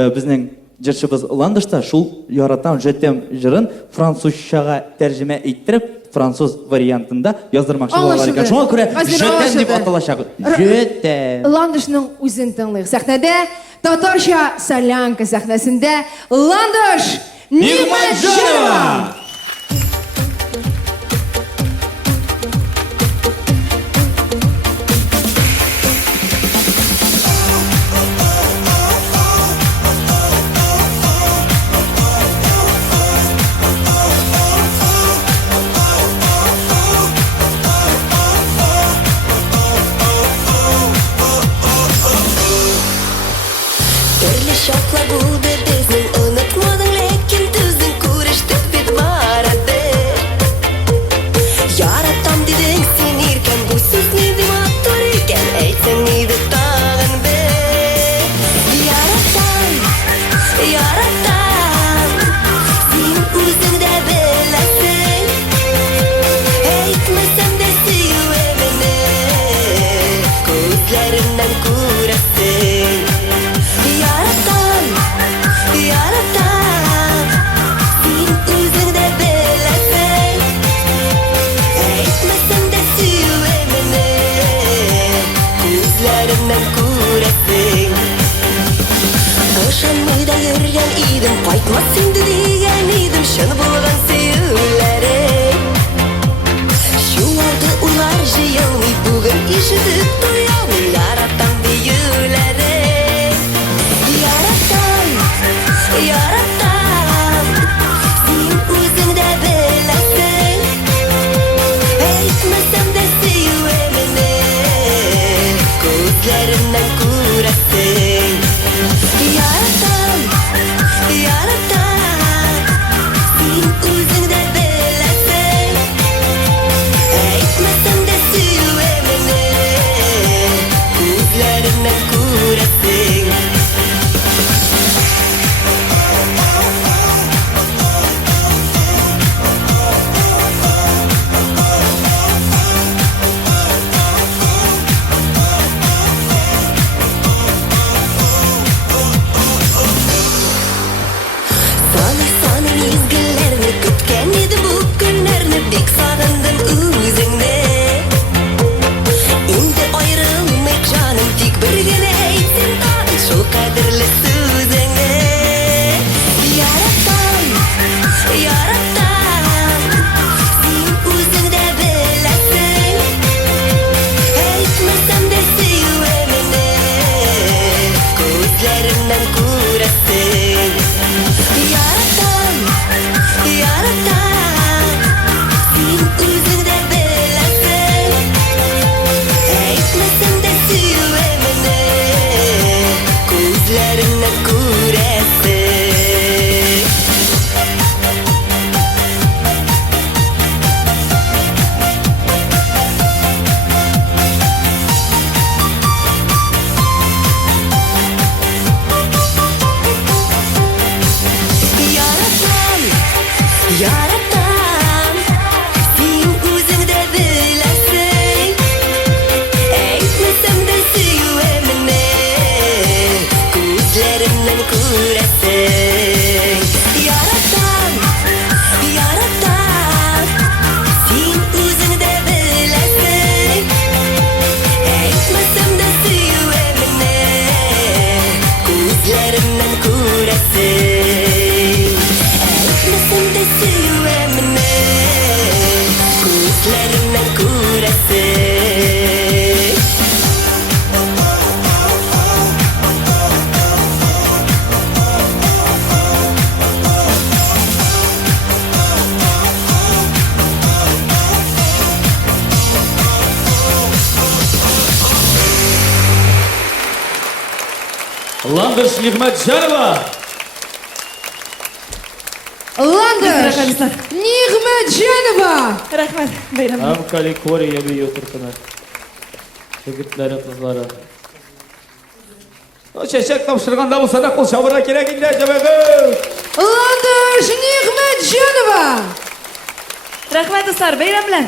Bizning jırçыбыз Landышta şul yaratan jötem jırın Fransuzçaga terjime ettirip Fransuz variantında yazdırmakçı bollar ekan. Şuna göre jötem dep atalaşak. Jötem. Landышның үзен тыңлыйк. Сәхнәдә татарча солянка сәхнәсендә Landыш Нигъмәтҗанова. Türlü şoklar buldu bizning unutmadın lekin tüzdün kuruştuk bit barada. Yaratam deding sen erken bu so'zni demoqtor ekan aytsang neydi tag'in be. Yaratam sen o'zingda bilasan aytmasam da suyuvaman ko'zlarimdan ko'rasan. Yaratam, sen o'zingda bilasan aytmasam da suyuvaman ko'zlarimdan ko'rasan. Boshimda yurgan edim qaytmasin degan edim shuni bo'lgan sevlarim. Shu oldi ular jiyolmay bugun eshitib turyomin yaratam deyularim. Yaratam, sen o'zingda bilasan aytmasam da suyuvaman ko'zlarimdan ko'rasan. Yaratam, sen o'zingda bilasan aytmasam da suyuvaman ko'zlarimdan ko'rasan. Sana mezgillarni kutgan edim bu kunlarni bek sog'indim o'zingni. Endi ayrilmay jonim tek birgina aytsin tag'in shu qadrli so'zingni. Yaratam, sen o'zingda bilasan aytmasam da suyuvaman ko'zlarimdan ko'rasan. Yaratam, sen o'zingda bilasan aytmasam da suyuvaman ko'zlarimdan ko'rasan. Yaratam, sen o'zingda bilasan aytmasam da suyuvaman ko'zlarimdan ko'rasan. Yaratam, sen o'zingda bilasan aytmasam da suyuvaman ko'zlarimdan ko'rasan. Aytmasam da suyuvaman ko'zlarimdan ko'rasan. Landыш Нигъмәтҗанова. Landыш Нигъмәтҗанова. Рәхмәт, бәйрәм. Һәм Каликория бию төркеме. Егетләре, кызлары. Чәчәк тапшырганда булса да кул чабырга кирәк инде, җәбәгә. Landыш Нигъмәтҗанова. Рәхмәт, дуслар, бәйрәм белән.